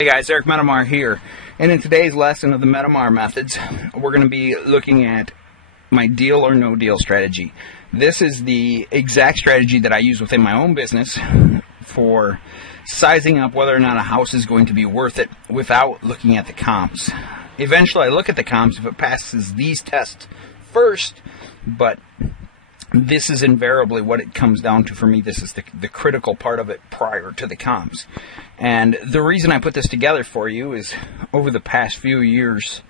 Hey guys, Eric Metamar here, and in today's lesson of the Metamar methods, we're going to be looking at my deal or no deal strategy. This is the exact strategy that I use within my own business for sizing up whether or not a house is going to be worth it without looking at the comps. Eventually I look at the comps if it passes these tests first, but this is invariably what it comes down to for me. This is the critical part of it prior to the comps. And the reason I put this together for you is over the past few years,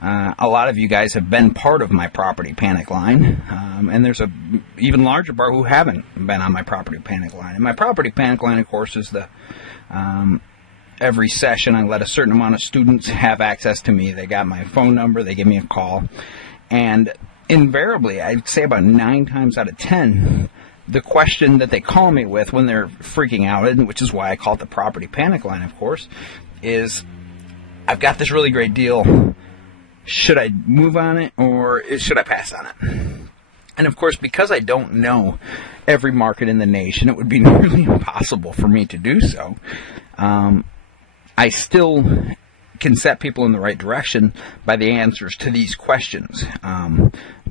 a lot of you guys have been part of my property panic line. And there's a even larger part who haven't been on my property panic line. And my property panic line, of course, is the every session I let a certain amount of students have access to me. They got my phone number, they give me a call, and invariably, I'd say about 9 times out of 10, the question that they call me with when they're freaking out, and which is why I call it the property panic line, of course, is I've got this really great deal. Should I move on it or should I pass on it? And of course, because I don't know every market in the nation, it would be nearly impossible for me to do so. I still can set people in the right direction by the answers to these questions,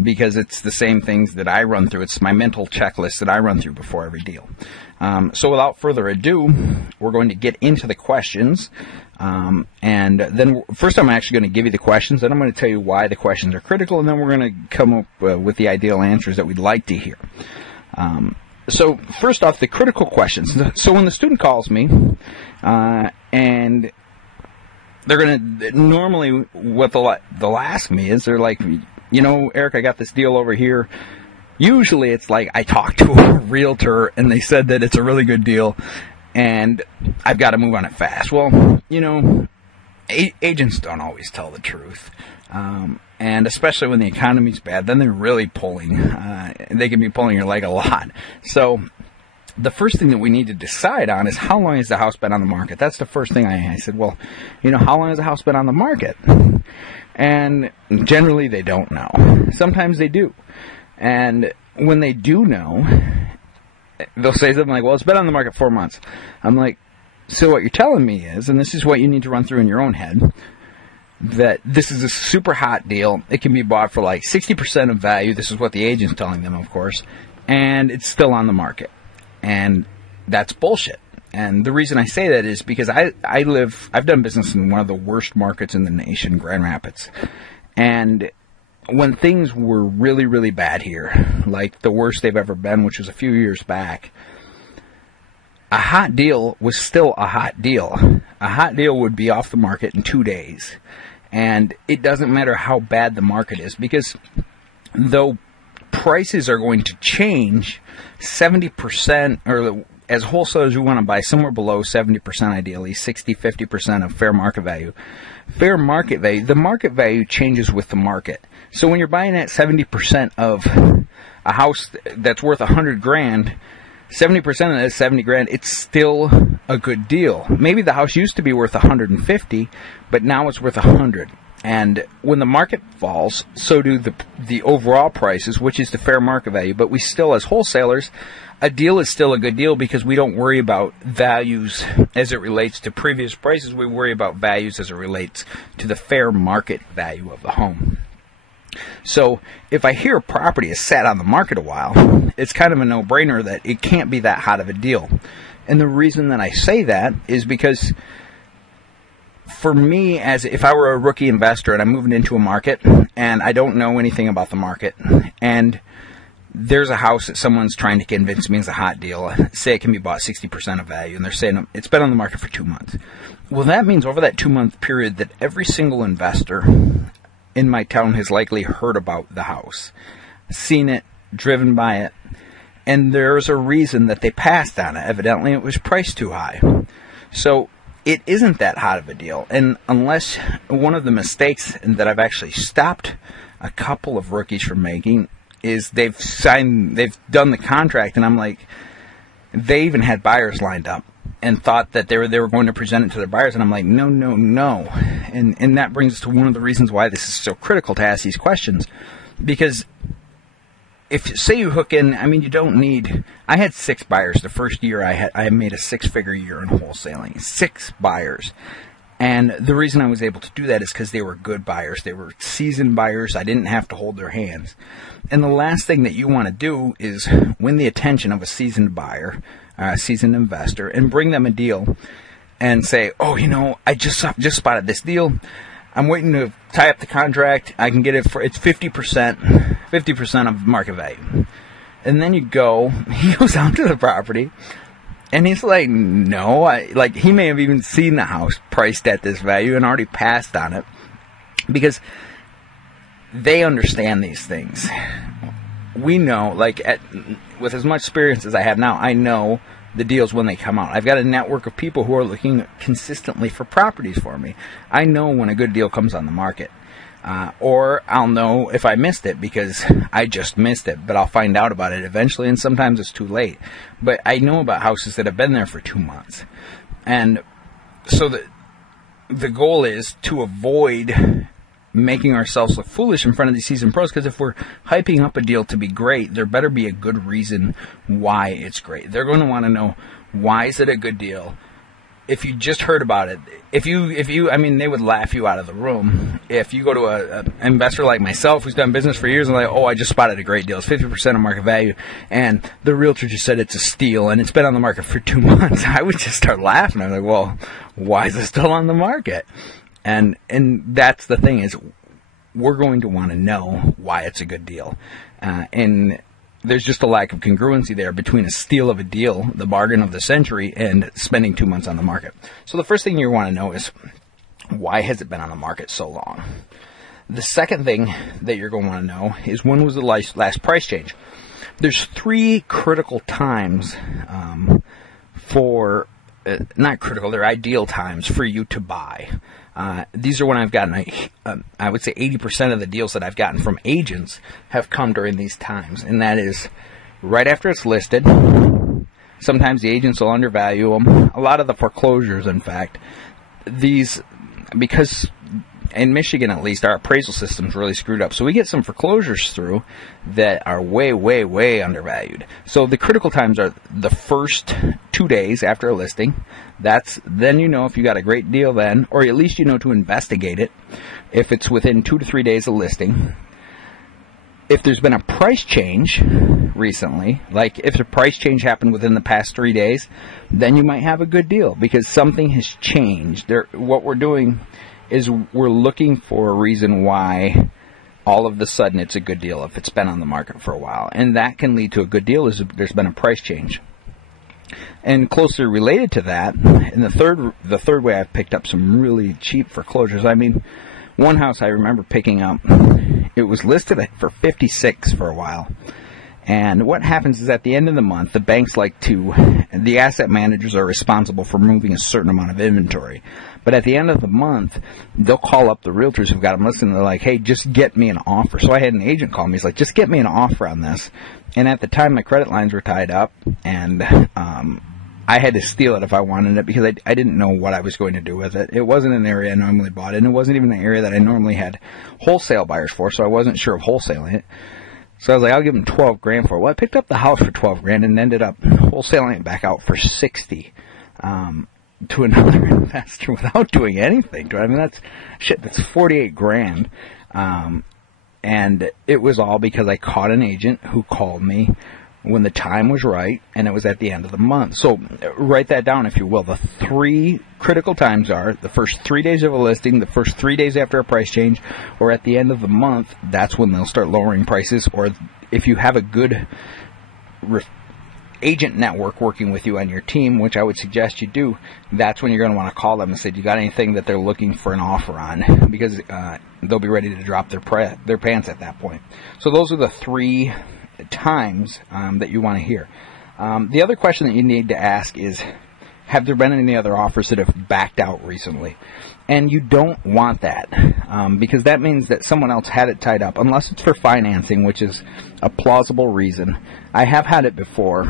because it's the same things that I run through. It's my mental checklist that I run through before every deal. So without further ado, we're going to get into the questions, and then first I'm actually going to give you the questions, then I'm going to tell you why the questions are critical, and then we're going to come up with the ideal answers that we'd like to hear. So first off, the critical questions. So when the student calls me, and they're going to, normally what they'll ask me is, they're like, you know, Eric, I got this deal over here. Usually it's like I talked to a realtor and they said that it's a really good deal and I've got to move on it fast. Well, you know, agents don't always tell the truth. And especially when the economy's bad, then they're really pulling. They can be pulling your leg a lot. So the first thing that we need to decide on is how long has the house been on the market. That's the first thing I said, well, you know, how long has the house been on the market? And generally they don't know. Sometimes they do. And when they do know, they'll say something like, well, it's been on the market 4 months. I'm like, so what you're telling me is, and this is what you need to run through in your own head, that this is a super hot deal. It can be bought for like 60% of value. This is what the agent's telling them, of course. And it's still on the market. And that's bullshit. And the reason I say that is because I've done business in one of the worst markets in the nation, Grand Rapids. And when things were really, really bad here, like the worst they've ever been, which was a few years back, a hot deal was still a hot deal. A hot deal would be off the market in 2 days. And it doesn't matter how bad the market is, because though prices are going to change, 70%, or as wholesalers, we want to buy somewhere below 70%, ideally 60-50% of fair market value. Fair market value, the market value changes with the market. So when you're buying at 70% of a house that's worth $100,000, 70% of that is 70 grand. It's still a good deal. Maybe the house used to be worth 150, but now it's worth 100. And when the market falls, so do the overall prices, which is the fair market value. But we still, as wholesalers, a deal is still a good deal because we don't worry about values as it relates to previous prices. We worry about values as it relates to the fair market value of the home. So if I hear a property has sat on the market a while, it's kind of a no-brainer that it can't be that hot of a deal. And the reason that I say that is because for me, as if I were a rookie investor and I'm moving into a market and I don't know anything about the market, and there's a house that someone's trying to convince me is a hot deal, say it can be bought 60% of value, and they're saying it's been on the market for 2 months. Well, that means over that 2-month period that every single investor in my town has likely heard about the house, seen it, driven by it, and there's a reason that they passed on it. Evidently, it was priced too high. So it isn't that hot of a deal. And unless one of the mistakes that I've actually stopped a couple of rookies from making is they've done the contract, and I'm like, they even had buyers lined up and thought that they were going to present it to their buyers, and I'm like, no. And that brings us to one of the reasons why this is so critical to ask these questions. Because if, say you hook in, I mean, you don't need, I had 6 buyers the first year I made a 6-figure year in wholesaling. 6 buyers. And the reason I was able to do that is because they were good buyers. They were seasoned buyers. I didn't have to hold their hands. And the last thing that you want to do is win the attention of a seasoned buyer, a seasoned investor, and bring them a deal and say, oh, I just spotted this deal. I'm waiting to tie up the contract. I can get it for, it's 50% of market value. And then he goes out to the property, and he's like, no, he may have even seen the house priced at this value and already passed on it, because they understand these things. We know, with as much experience as I have now, I know the deals when they come out. I've got a network of people who are looking consistently for properties for me. I know when a good deal comes on the market. Or I'll know if I missed it because I just missed it, but I'll find out about it eventually, and sometimes it's too late. But I know about houses that have been there for 2 months. And so the goal is to avoid making ourselves look foolish in front of these seasoned pros, because if we're hyping up a deal to be great, there better be a good reason why it's great. They're going to want to know, why is it a good deal? If you just heard about it, they would laugh you out of the room. If you go to an investor like myself who's done business for years and I just spotted a great deal. It's 50% of market value, and the realtor just said it's a steal and it's been on the market for 2 months, I would just start laughing. I'm like, well, why is it still on the market? And that's the thing, is we're going to want to know why it's a good deal. And there's just a lack of congruency there between a steal of a deal, the bargain of the century, and spending 2 months on the market. So the first thing you want to know is, why has it been on the market so long? The second thing that you're going to want to know is, when was the last price change? There's 3 critical times not critical, they're ideal times for you to buy. These are when I've gotten, I would say 80% of the deals that I've gotten from agents have come during these times. And that is right after it's listed. Sometimes the agents will undervalue them. A lot of the foreclosures, in fact, because in Michigan at least, our appraisal system's really screwed up. So we get some foreclosures through that are way, way, way undervalued. So the critical times are the first 2 days after a listing. Then if you got a great deal then, or at least to investigate it if it's within 2 to 3 days of listing. If there's been a price change recently, like if the price change happened within the past 3 days, then you might have a good deal, because something has changed. What we're doing is we're looking for a reason why all of a sudden it's a good deal if it's been on the market for a while. And that can lead to a good deal if there's been a price change. And closely related to that, and the third way I've picked up some really cheap foreclosures. One house I remember picking up, it was listed for $56 for a while. And what happens is, at the end of the month, the banks the asset managers are responsible for moving a certain amount of inventory. But at the end of the month, they'll call up the realtors who've got them listed, and they're like, hey, just get me an offer. So I had an agent call me. He's like, just get me an offer on this. And at the time, my credit lines were tied up, and I had to steal it if I wanted it, because I didn't know what I was going to do with it. It wasn't an area I normally bought in. It wasn't even an area that I normally had wholesale buyers for, so I wasn't sure of wholesaling it. So I was like, I'll give them $12,000 for it. Well, I picked up the house for $12,000 and ended up wholesaling it back out for $60,000 to another investor without doing anything to it. That's $48,000. And it was all because I caught an agent who called me when the time was right, and it was at the end of the month. So write that down, if you will. The 3 critical times are the first 3 days of a listing, the first 3 days after a price change, or at the end of the month. That's when they'll start lowering prices. Or if you have a good agent network working with you on your team, which I would suggest you do, that's when you're going to want to call them and say, do you got anything that they're looking for an offer on? Because they'll be ready to drop their pants at that point. So those are the 3 times that you want to hear. The other question that you need to ask is, have there been any other offers that have backed out recently? And you don't want that, because that means that someone else had it tied up, unless it's for financing, which is a plausible reason. I have had it before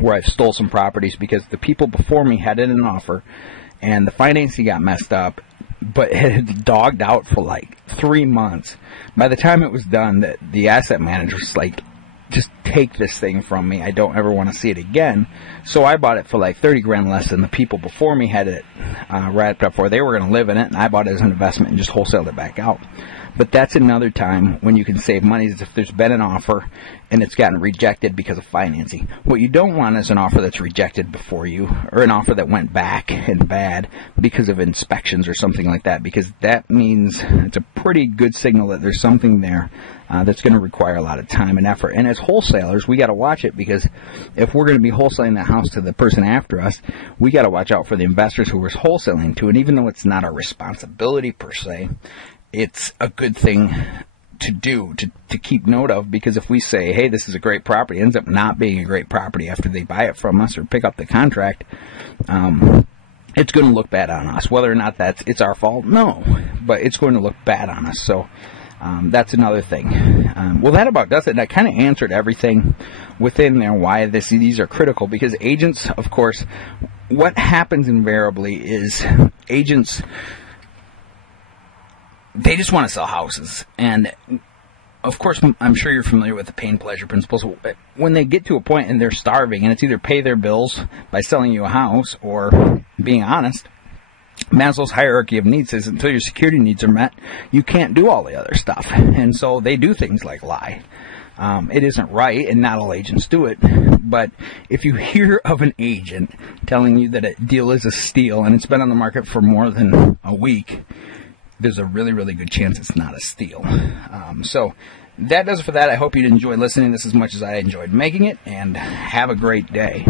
where I've stole some properties because the people before me had it in an offer and the financing got messed up, but it had dogged out for 3 months. By the time it was done, the asset manager was just take this thing from me. I don't ever want to see it again. So I bought it for like 30 grand less than the people before me had it wrapped up for. They were going to live in it, and I bought it as an investment and just wholesaled it back out. But that's another time when you can save money, is if there's been an offer and it's gotten rejected because of financing. What you don't want is an offer that's rejected before you, or an offer that went back and bad because of inspections or something like that, because that means it's a pretty good signal that there's something there that's going to require a lot of time and effort. And as wholesalers, we got to watch it, because if we're going to be wholesaling the house to the person after us, we got to watch out for the investors who we're wholesaling to. And even though it's not our responsibility per se, it's a good thing to do, to keep note of, because if we say, hey, this is a great property, it ends up not being a great property after they buy it from us or pick up the contract, it's going to look bad on us. Whether or not it's our fault, no, but it's going to look bad on us. So that's another thing. Well, that about does it. And I kind of answered everything within there, why these are critical, because agents, of course, what happens invariably is agents, they just want to sell houses. And of course, I'm sure you're familiar with the pain pleasure principles. When they get to a point and they're starving, and it's either pay their bills by selling you a house or being honest, Maslow's hierarchy of needs is until your security needs are met, you can't do all the other stuff. And so they do things like lie. It isn't right, and not all agents do it. But if you hear of an agent telling you that a deal is a steal and it's been on the market for more than a week, there's a really, really good chance it's not a steal. So that does it for that. I hope you enjoyed listening to this as much as I enjoyed making it, and have a great day.